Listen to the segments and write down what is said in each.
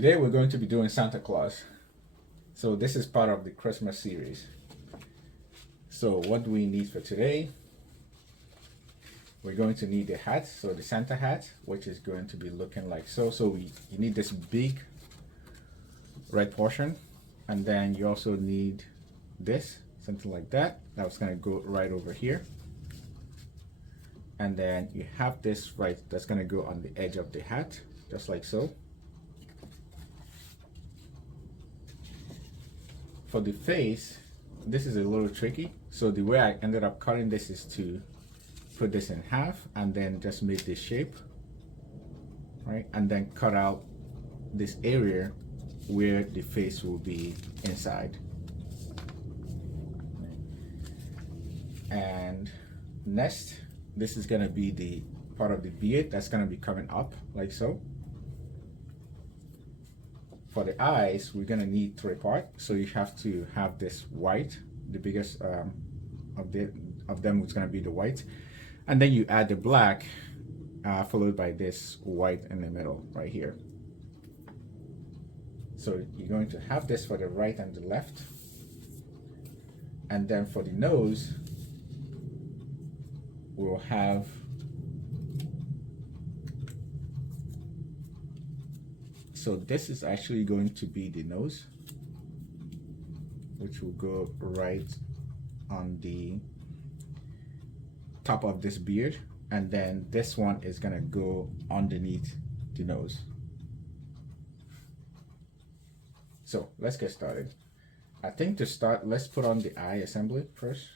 Today we're going to be doing Santa Claus. So this is part of the Christmas series. So what do we need for today? We're going to need a hat, so the Santa hat, which is going to be looking like so. You need this big red portion, and then you also need this, something like that. That's going to go right over here. And then you have this right, that's going to go on the edge of the hat, just like so. For the face, this is a little tricky. So the way I ended up cutting this is to put this in half and then just make this shape, right? And then cut out this area where the face will be inside. And next, this is gonna be the part of the beard that's gonna be coming up like so. For the eyes, we're gonna need 3 parts. So you have to have this white, the biggest of them is gonna be the white. And then you add the black, followed by this white in the middle right here. So you're going to have this for the right and the left. And then for the nose, we'll have so this is actually going to be the nose, which will go right on the top of this beard, and then this one is gonna go underneath the nose. So let's get started. I think to start, let's put on the eye assembly first.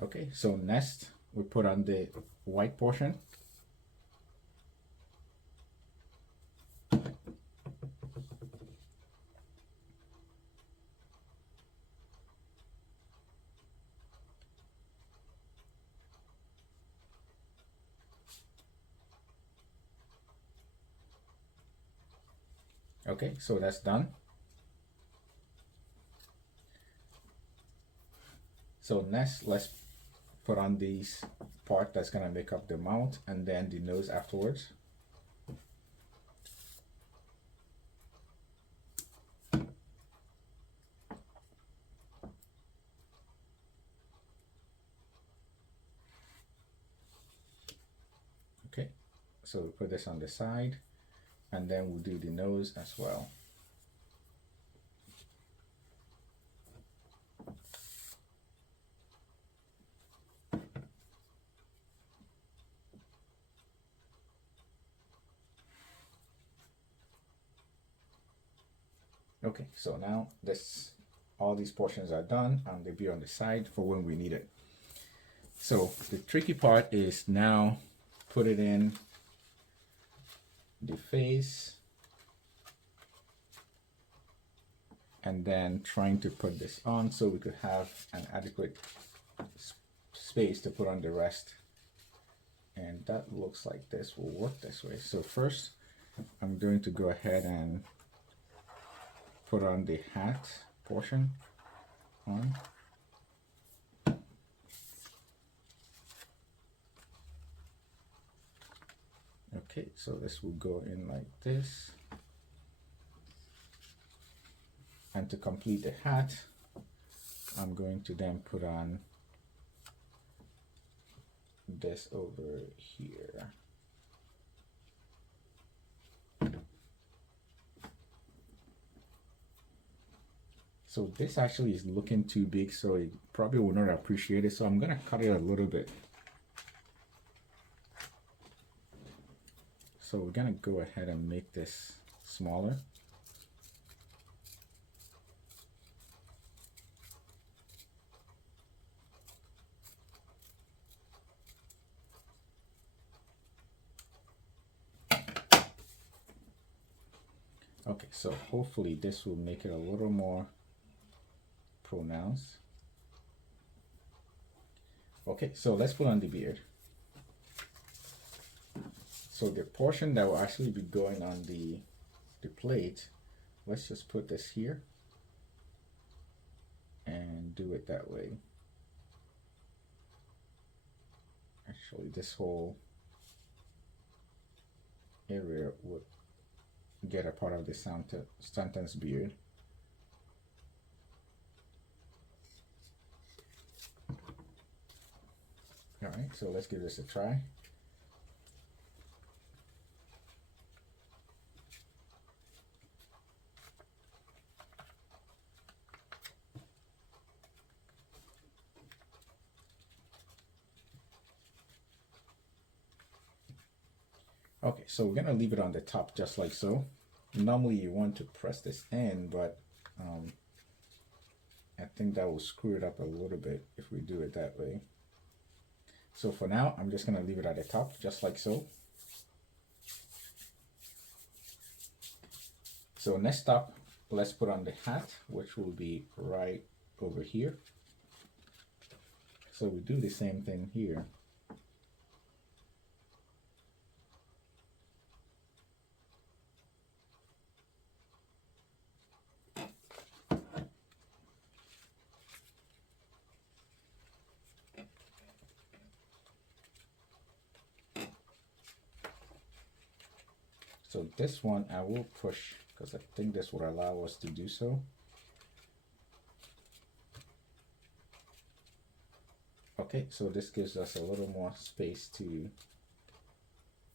Okay, so next we put on the white portion. Okay, so that's done. So next, let's put on this part that's gonna make up the mouth and then the nose afterwards. Okay, so we put this on the side and then we'll do the nose as well. Okay, so now all these portions are done and they'll be on the side for when we need it. So the tricky part is now put it in the face and then trying to put this on so we could have an adequate space to put on the rest. And that looks like this will work this way. So first I'm going to go ahead and put on the hat portion on. Okay, so this will go in like this. And to complete the hat, I'm going to then put on this over here. So this actually is looking too big, so it probably will not appreciate it. So I'm gonna cut it a little bit. So we're gonna go ahead and make this smaller. Okay, so hopefully this will make it a little more pronouns. Okay, so let's put on the beard. So the portion that will actually be going on the plate, let's just put this here and do it that way. Actually, this whole area would get a part of the sentence beard. All right, so let's give this a try. Okay, so we're gonna leave it on the top just like so. Normally you want to press this in, but I think that will screw it up a little bit if we do it that way. So for now, I'm just gonna leave it at the top just like so. So next up, let's put on the hat, which will be right over here. So we do the same thing here. So this one I will push because I think this would allow us to do so. Okay, so this gives us a little more space to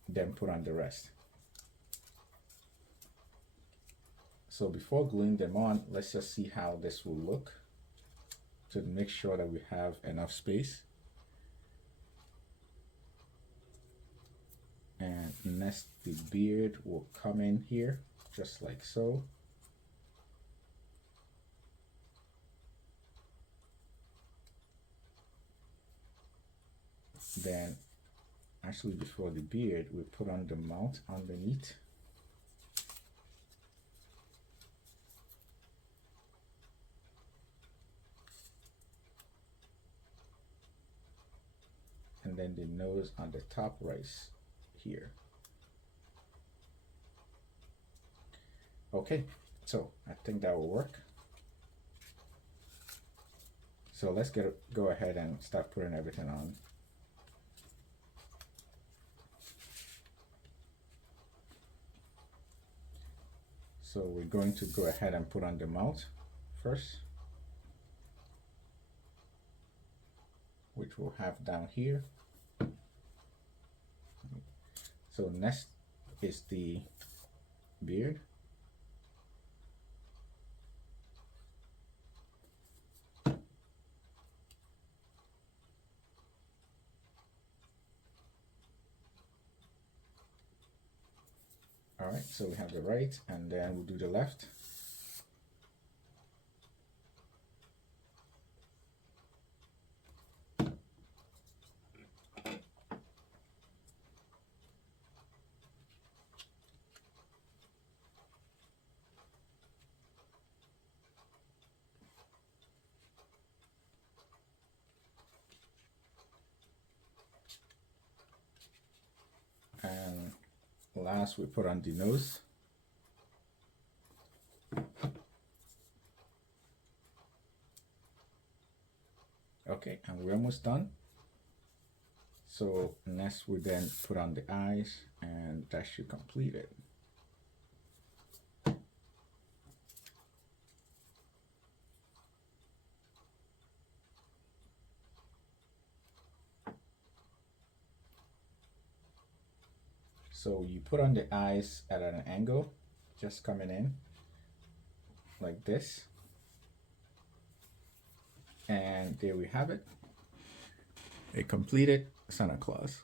then put on the rest. So before gluing them on, let's just see how this will look to make sure that we have enough space. And next, the beard will come in here just like so. Then actually before the beard, we put on the mouth underneath. And then the nose on the top right here. Okay, so I think that will work. So let's go ahead and start putting everything on. So we're going to go ahead and put on the mouth first, which we'll have down here. So next is the beard. All right, so we have the right, and then we'll do the left. And last, we put on the nose. Okay, and we're almost done. So next we then put on the eyes, and that should complete it. So you put on the eyes at an angle, just coming in like this. And there we have it, a completed Santa Claus.